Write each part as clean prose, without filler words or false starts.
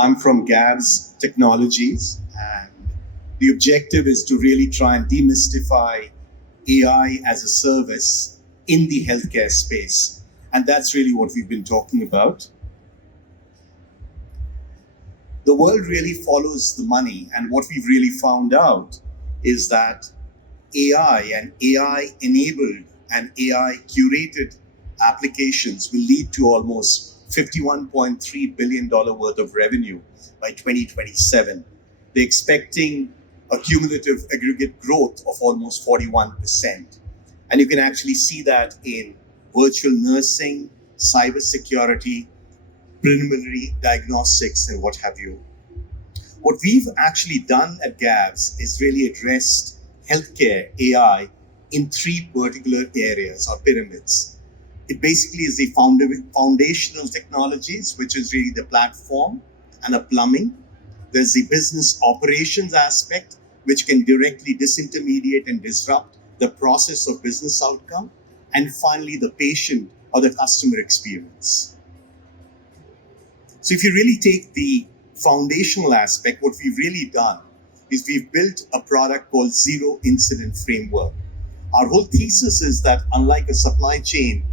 I'm from Gavs Technologies, and the objective is to really try and demystify AI as a service in the healthcare space. And that's really what we've been talking about. The world really follows the money, and what we've really found out is that AI and AI enabled and AI curated applications will lead to almost $51.3 billion worth of revenue by 2027. They're expecting a cumulative aggregate growth of almost 41%. And you can actually see that in virtual nursing, cybersecurity, preliminary diagnostics, and what have you. What we've actually done at Gavs is really addressed healthcare AI in three particular areas or pyramids. It basically is the foundational technologies, which is really the platform and the plumbing. There's the business operations aspect, which can directly disintermediate and disrupt the process of business outcome. And finally, the patient or the customer experience. So if you really take the foundational aspect, what we've really done is we've built a product called Zero Incident Framework. Our whole thesis is that unlike a supply chain,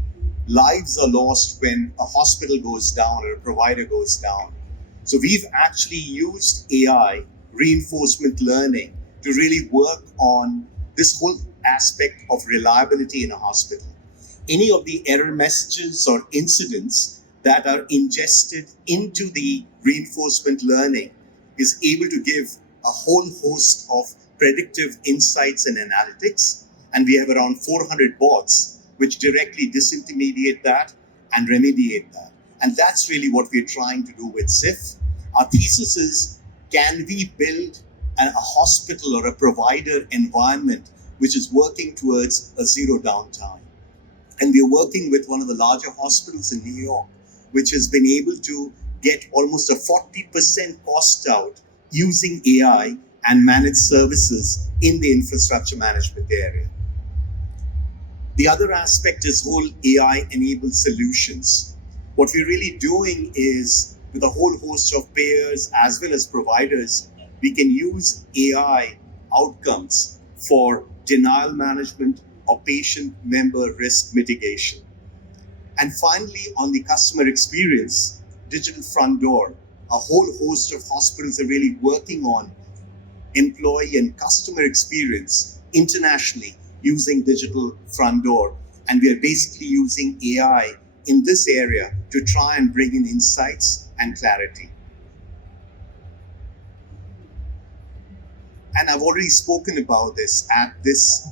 lives are lost when a hospital goes down or a provider goes down. So we've actually used AI, reinforcement learning, to really work on this whole aspect of reliability in a hospital. Any of the error messages or incidents that are ingested into the reinforcement learning is able to give a whole host of predictive insights and analytics. And we have around 400 bots which directly disintermediate that and remediate that. And that's really what we're trying to do with SIF. Our thesis is, can we build a hospital or a provider environment which is working towards a zero downtime? And we're working with one of the larger hospitals in New York, which has been able to get almost a 40% cost out using AI and managed services in the infrastructure management area. The other aspect is whole AI-enabled solutions. What we're really doing is, with a whole host of payers as well as providers, we can use AI outcomes for denial management or patient member risk mitigation. And finally, on the customer experience, digital front door, a whole host of hospitals are really working on employee and customer experience internationally using digital front door. And we are basically using AI in this area to try and bring in insights and clarity. And I've already spoken about this at this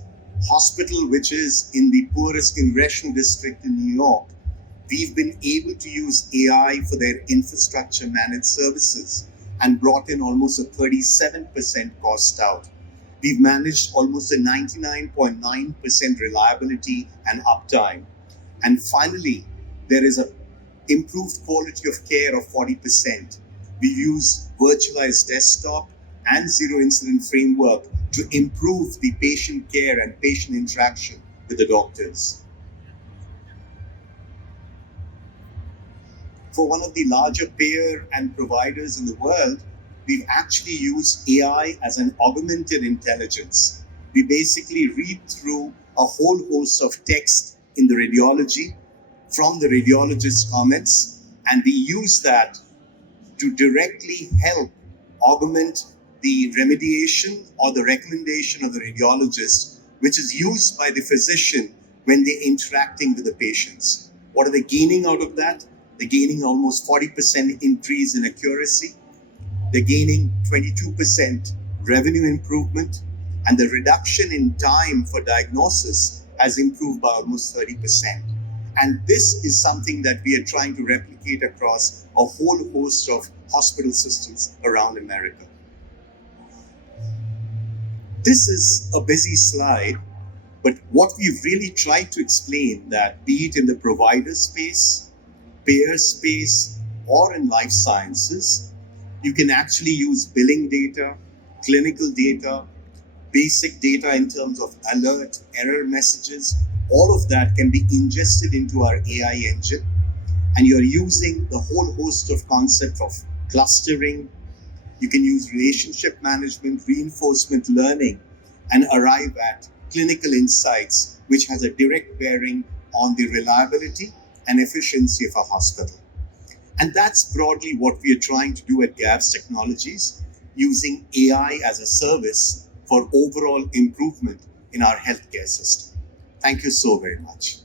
hospital, which is in the poorest congressional district in New York. We've been able to use AI for their infrastructure managed services and brought in almost a 37% cost out. We've managed almost a 99.9% reliability and uptime. And finally, there is an improved quality of care of 40%. We use virtualized desktop and zero incident framework to improve the patient care and patient interaction with the doctors. For one of the larger payer and providers in the world, we've actually used AI as an augmented intelligence. We basically read through a whole host of text in the radiology from the radiologist's comments, and we use that to directly help augment the remediation or the recommendation of the radiologist, which is used by the physician when they're interacting with the patients. What are they gaining out of that? They're gaining almost 40% increase in accuracy. They're gaining 22% revenue improvement, and the reduction in time for diagnosis has improved by almost 30%. And this is something that we are trying to replicate across a whole host of hospital systems around America. This is a busy slide, but what we've really tried to explain that, be it in the provider space, payer space, or in life sciences, you can actually use billing data, clinical data, basic data in terms of alert, error messages. All of that can be ingested into our AI engine. And you're using the whole host of concepts of clustering. You can use relationship management, reinforcement learning, and arrive at clinical insights, which has a direct bearing on the reliability and efficiency of a hospital. And that's broadly what we are trying to do at Gavs Technologies, using AI as a service for overall improvement in our healthcare system. Thank you so very much.